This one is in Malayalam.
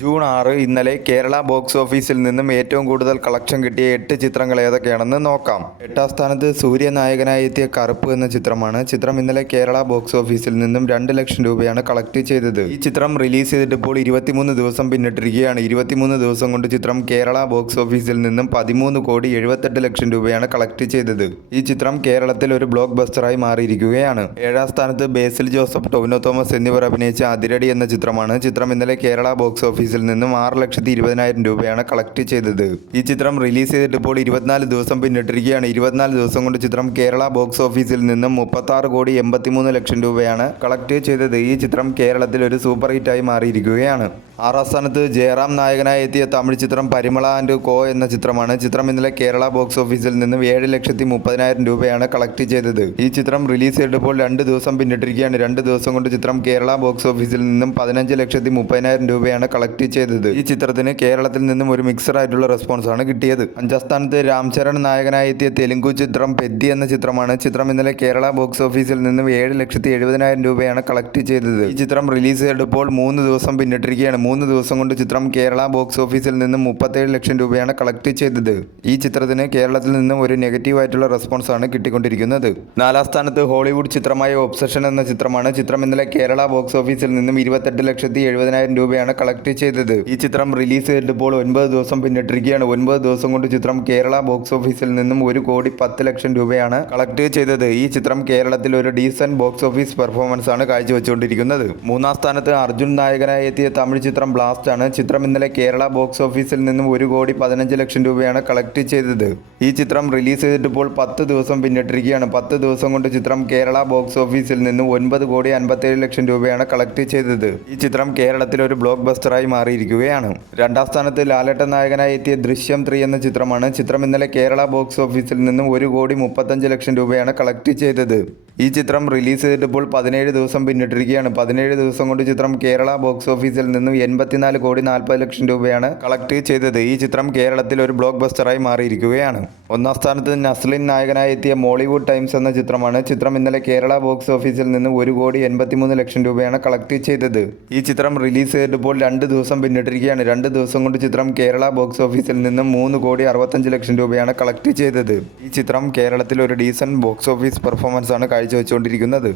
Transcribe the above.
ജൂൺ 6 ഇന്നലെ കേരള ബോക്സ് ഓഫീസിൽ നിന്നും ഏറ്റവും കൂടുതൽ കളക്ഷൻ കിട്ടിയ 8 ചിത്രങ്ങൾ ഏതൊക്കെയാണെന്ന് നോക്കാം. 8ാം സ്ഥാനത്ത് സൂര്യ നായകനായി എത്തിയ കറുപ്പ് എന്ന ചിത്രമാണ്. ചിത്രം ഇന്നലെ കേരള ബോക്സ് ഓഫീസിൽ നിന്നും 2 ലക്ഷം രൂപയാണ് കളക്ട് ചെയ്തത്. ഈ ചിത്രം റിലീസ് ചെയ്തിട്ട് ഇപ്പോൾ 23 ദിവസം പിന്നിട്ടിരിക്കുകയാണ്. 23 ദിവസം കൊണ്ട് ചിത്രം കേരള ബോക്സ് ഓഫീസിൽ നിന്നും 13,78 ലക്ഷം രൂപയാണ് കളക്ട് ചെയ്തത്. ഈ ചിത്രം കേരളത്തിൽ ഒരു ബ്ലോക്ക് ബസ്റ്ററായി മാറിയിരിക്കുകയാണ്. 7ാം സ്ഥാനത്ത് ബേസിൽ ജോസഫ്, ടൊവിനോ തോമസ് എന്നിവർ അഭിനയിച്ച അതിരടി എന്ന ചിത്രമാണ്. ചിത്രം ഇന്നലെ കേരള ബോക്സ് ഓഫീസിൽ നിന്നും 6,20,000 രൂപയാണ് കളക്ട് ചെയ്തത്. ഈ ചിത്രം റിലീസ് ചെയ്തിട്ട് ഇപ്പോൾ 24 ദിവസം പിന്നിട്ടിരിക്കുകയാണ്. 24 ദിവസം കൊണ്ട് ചിത്രം കേരള ബോക്സ് ഓഫീസിൽ നിന്നും 36,83 ലക്ഷം രൂപയാണ് കളക്ട് ചെയ്തത്. ഈ ചിത്രം കേരളത്തിൽ ഒരു സൂപ്പർ ഹിറ്റായി മാറിയിരിക്കുകയാണ്. 6ാം സ്ഥാനത്ത് ജയറാം നായകനായി എത്തിയ തമിഴ് ചിത്രം പരിമള ആൻഡ് കോ എന്ന ചിത്രമാണ്. ചിത്രം ഇന്നലെ കേരള ബോക്സ് ഓഫീസിൽ നിന്നും 7,30,000 രൂപയാണ് കളക്ട് ചെയ്തത്. ഈ ചിത്രം റിലീസ് ചെയ്തപ്പോൾ 2 ദിവസം പിന്നിട്ടിരിക്കുകയാണ്. 2 ദിവസം കൊണ്ട് ചിത്രം കേരള ബോക്സ് ഓഫീസിൽ നിന്നും 15,30,000 രൂപയാണ് കളക്ട് ചെയ്തത്. ഈ ചിത്രത്തിന് കേരളത്തിൽ നിന്നും ഒരു മിക്സർ ആയിട്ടുള്ള റെസ്പോൺസ് ആണ് കിട്ടിയത്. 5ാം സ്ഥാനത്ത് രാം ചരൺ നായകനായി എത്തിയ തെലുങ്കു ചിത്രം പെദ്ദി എന്ന ചിത്രമാണ്. ചിത്രം ഇന്നലെ കേരള ബോക്സ് ഓഫീസിൽ നിന്നും 7,70,000 രൂപയാണ് കളക്ട് ചെയ്തത്. ഈ ചിത്രം റിലീസ് ചെയ്തപ്പോൾ 3 ദിവസം പിന്നിട്ടിരിക്കുകയാണ്. 3 ദിവസം കൊണ്ട് ചിത്രം കേരള ബോക്സ് ഓഫീസിൽ നിന്നും 37 ലക്ഷം രൂപയാണ് കളക്ട് ചെയ്തത്. ഈ ചിത്രത്തിന് കേരളത്തിൽ നിന്നും ഒരു നെഗറ്റീവ് ആയിട്ടുള്ള റെസ്പോൺസ് ആണ് കിട്ടിക്കൊണ്ടിരിക്കുന്നത്. 4ാം സ്ഥാനത്ത് ഹോളിവുഡ് ചിത്രമായ ഒബ്സഷൻ എന്ന ചിത്രമാണ്. ചിത്രം ഇന്നലെ കേരള ബോക്സ് ഓഫീസിൽ നിന്നും 28,70,000 രൂപയാണ് കളക്ട് ചെയ്തത്. ഈ ചിത്രം റിലീസ് ചെയ്തപ്പോൾ 9 ദിവസം പിന്നിട്ടിരിക്കുകയാണ്. 9 ദിവസം കൊണ്ട് ചിത്രം കേരള ബോക്സ് ഓഫീസിൽ നിന്നും 1,10,00,000 രൂപയാണ് കളക്ട് ചെയ്തത്. ഈ ചിത്രം കേരളത്തിൽ ഒരു ഡീസന്റ് ബോക്സ് ഓഫീസ് പെർഫോമൻസ് ആണ് കാഴ്ചവെച്ചുകൊണ്ടിരിക്കുന്നത്. 3ാം സ്ഥാനത്ത് അർജുൻ നായകനായി എത്തിയ തമിഴ് ചിത്രം ബ്ലാസ്റ്റ് ആണ്. ചിത്രം ഇന്നലെ കേരള ബോക്സ് ഓഫീസിൽ നിന്നും 1,15,00,000 രൂപയാണ് കളക്ട് ചെയ്തത്. ഈ ചിത്രം റിലീസ് ചെയ്തിട്ടിപ്പോൾ 10 ദിവസം പിന്നിട്ടിരിക്കുകയാണ്. 10 ദിവസം കൊണ്ട് ചിത്രം കേരള ബോക്സ് ഓഫീസിൽ നിന്നും 9,57,00,000 രൂപയാണ് കളക്ട് ചെയ്തത്. ഈ ചിത്രം കേരളത്തിൽ ഒരു ബ്ലോക്ക് ബസ്റ്ററായി മാറിയിരിക്കുകയാണ്. 2ാം സ്ഥാനത്ത് ലാലേട്ടൻ നായകനായി എത്തിയ ദൃശ്യം 3 എന്ന ചിത്രമാണ്. ചിത്രം ഇന്നലെ കേരള ബോക്സ് ഓഫീസിൽ നിന്നും 1,35,00,000 രൂപയാണ് കളക്ട് ചെയ്തത്. ഈ ചിത്രം റിലീസ് ചെയ്തിട്ടിപ്പോൾ 17 ദിവസം പിന്നിട്ടിരിക്കുകയാണ്. 17 ദിവസം കൊണ്ട് ചിത്രം കേരള ബോക്സ് ഓഫീസിൽ നിന്നും 84,40,00,000 രൂപയാണ് കളക്ട് ചെയ്തത്. ഈ ചിത്രം കേരളത്തിൽ ഒരു ബ്ലോക്ക് ബസ്റ്ററായി മാറിയിരിക്കുകയാണ്. 1ാം സ്ഥാനത്ത് നസ്ലിൻ നായകനായി എത്തിയ മോളിവുഡ് ടൈംസ് എന്ന ചിത്രമാണ്. ചിത്രം ഇന്നലെ കേരള ബോക്സ് ഓഫീസിൽ നിന്നും 1,83,00,000 രൂപയാണ് കളക്ട് ചെയ്തത്. ഈ ചിത്രം റിലീസ് ചെയ്തിട്ടിപ്പോൾ 2 ദിവസം പിന്നിട്ടിരിക്കുകയാണ്. 2 ദിവസം കൊണ്ട് ചിത്രം കേരള ബോക്സ് ഓഫീസിൽ നിന്നും 3,65,00,000 രൂപയാണ് കളക്ട് ചെയ്തത്. ഈ ചിത്രം കേരളത്തിൽ ഒരു ഡീസന്റ് ബോക്സ് ഓഫീസ് പെർഫോമൻസ് ആണ് കാഴ്ചവെച്ചുകൊണ്ടിരിക്കുന്നത്.